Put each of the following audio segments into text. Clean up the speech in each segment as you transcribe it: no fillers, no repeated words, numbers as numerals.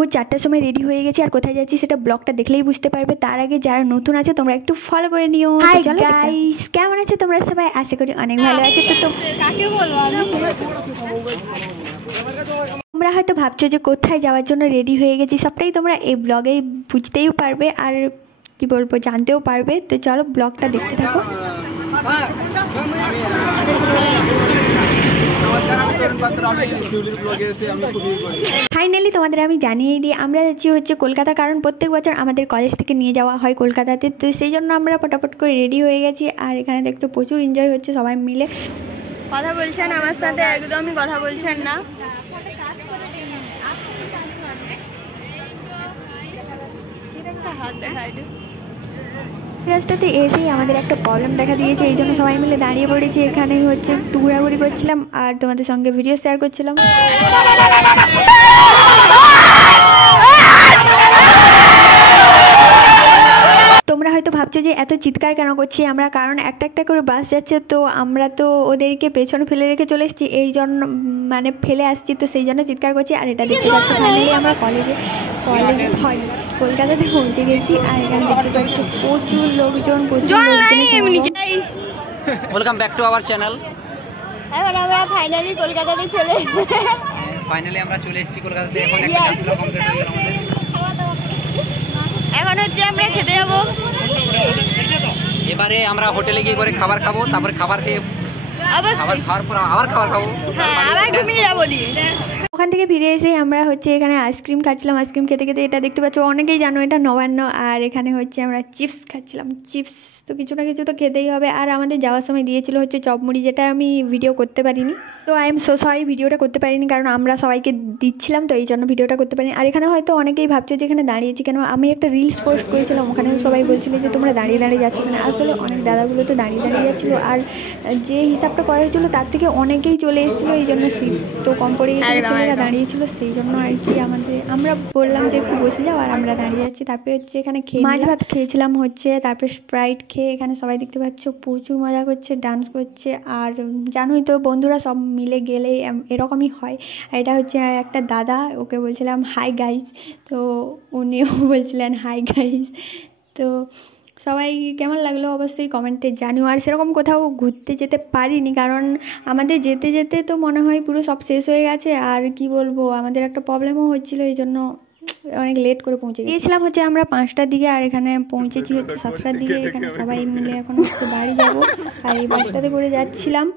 ভোর 4টার সময় রেডি হয়ে গেছি, আর কোথায় যাচ্ছি সেটা ব্লগটা দেখলেই বুঝতে পারবে। তার আগে যারা নতুন আছে তোমরা একটু ফলো করে নিও। হাই গাইস, কেমন আছো তোমরা সবাই? আশা করি অনেক ভালো আছো। তো কাকে বলবো আমি? তোমরা হয়তো ভাবছো যে কোথায় যাওয়ার জন্য রেডি হয়ে গেছি, সবটাই তোমরা এই ব্লগেই বুঝতেই পারবে আর কি বলবো জানতেও পারবে। তো চলো ব্লগটা দেখতে থাকো। ফাইনালি তোমাদের আমি জানিয়ে দিই, আমরা যাচ্ছি হচ্ছে কলকাতা, কারণ প্রত্যেক বছর আমাদের কলেজ থেকে নিয়ে যাওয়া হয় কলকাতাতে। তো সেই জন্য আমরা পটাপট করে রেডি হয়ে গেছি, আর এখানে দেখছো প্রচুর এনজয় হচ্ছে সবাই মিলে। কথা বলছেন আমার সাথে, একদমই কথা বলছেন না। রাস্তাতে এসেই আমাদের একটা প্রবলেম দেখা দিয়েছে, এই জন্য সবাই মিলে দাঁড়িয়ে পড়েছি। এখানেই হচ্ছে একটু ঘোরাঘুরি করছিলাম আর তোমাদের সঙ্গে ভিডিও শেয়ার করছিলাম। তোমরা হয়তো ভাবছো যে এত চিৎকার কেন করছি আমরা, কারণ একটা একটা করে বাস যাচ্ছে, তো আমরা তো ওদেরকে পেছনে ফেলে রেখে চলে এসেছি, এই জন্য মানে ফেলে আসছি, তো সেই জন্য চিৎকার করছি। আর এটা দেখতে পাচ্ছি ফাইনালি আমরা কলকাতাতে পৌঁছে গেছি, আর এখানে দেখতে পাচ্ছি প্রচুর লোকজন, welcome back to our channel. এখন আমরা ফাইনালি কলকাতাতে চলে এসেছি কলকাতাতে। এখন একটা যাত্রা কমপ্লিট হয়ে গেল আমাদের। এখন হচ্ছে আমরা খেতে যাবো। এবারে আমরা হোটেলে গিয়ে করে খাবার খাবো, তারপরে খাবার খেয়ে খাওয়ার পর আবার খাবার খাবো, আবার ঘুমিয়ে যাবো। ওখান থেকে ফিরে এসেই আমরা হচ্ছে এখানে আইসক্রিম খাচ্ছিলাম। আইসক্রিম খেতে খেতে এটা দেখতে পাচ্ছ, অনেকেই জানো এটা নবান্ন, আর এখানে হচ্ছে আমরা চিপস খাচ্ছিলাম। চিপস তো কিছু না কিছু তো খেতেই হবে। আর আমাদের যাওয়ার সময় দিয়েছিল হচ্ছে চপমুড়ি, যেটা আমি ভিডিও করতে পারিনি। তো আই এম সো সরি, ভিডিওটা করতে পারিনি, কারণ আমরা সবাইকে দিচ্ছিলাম, তো এই জন্য ভিডিওটা করতে পারিনি। আর এখানে হয়তো অনেকেই ভাবছো যে এখানে দাঁড়িয়েছি কেন। আমি একটা রিলস পোস্ট করেছিলাম, ওখানেও সবাই বলছিল যে তোমরা দাঁড়িয়ে দাঁড়িয়ে যাচ্ছ কেন। আসলে অনেক দাদাগুলো তো দাঁড়িয়ে দাঁড়িয়ে যাচ্ছিলো, আর যে হিসাবটা করা হয়েছিলো তার থেকে অনেকেই চলে এসেছিলো, এই জন্য সিট তো কম পড়ে গেছিলো, ছেলেরা দাঁড়িয়েছিল, সেই জন্য আর কি আমরা বললাম যে একটু বসে যাও, আর আমরা দাঁড়িয়ে যাচ্ছি। তারপরে হচ্ছে এখানে মাছ ভাত খেয়েছিলাম হচ্ছে, তারপরে স্প্রাইট খেয়ে এখানে সবাই দেখতে পাচ্ছ প্রচুর মজা করছে, ডান্স করছে। আর জানোই তো বন্ধুরা সব মিলে গেলে এরকমই হয়। এটা হচ্ছে একটা দাদা, ওকে বলছিলাম হাই গাইস, তো উনিও বলছিলেন হাই গাইস। তো সবাই কেমন লাগলো অবশ্যই কমেন্টে জানিও। আর সেরকম কোথাও ঘুরতে যেতে পারিনি, কারণ আমাদের যেতে যেতে তো মনে হয় পুরো সব শেষ হয়ে গেছে। আর কি বলবো, আমাদের একটা প্রবলেমও হচ্ছিলো, এই জন্য অনেক লেট করে পৌঁছে গিয়েছিলাম হচ্ছে আমরা 5টার দিকে, আর এখানে পৌঁছেছি হচ্ছে 7টার দিকে। এখানে সবাই মিলে এখন হচ্ছে বাড়ি যাবো, আর এই বাসটাতে করে যাচ্ছিলাম।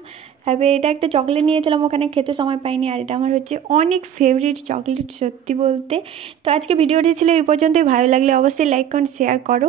তারপরে এটা একটা চকলেট নিয়েছিলাম, ওখানে খেতে সময় পাইনি, আর এটা আমার হচ্ছে অনেক ফেভারিট চকলেট সত্যি বলতে। তো আজকে ভিডিওটি ছিল এই পর্যন্তই। ভালো লাগলে অবশ্যই লাইক কমেন্ট শেয়ার করো।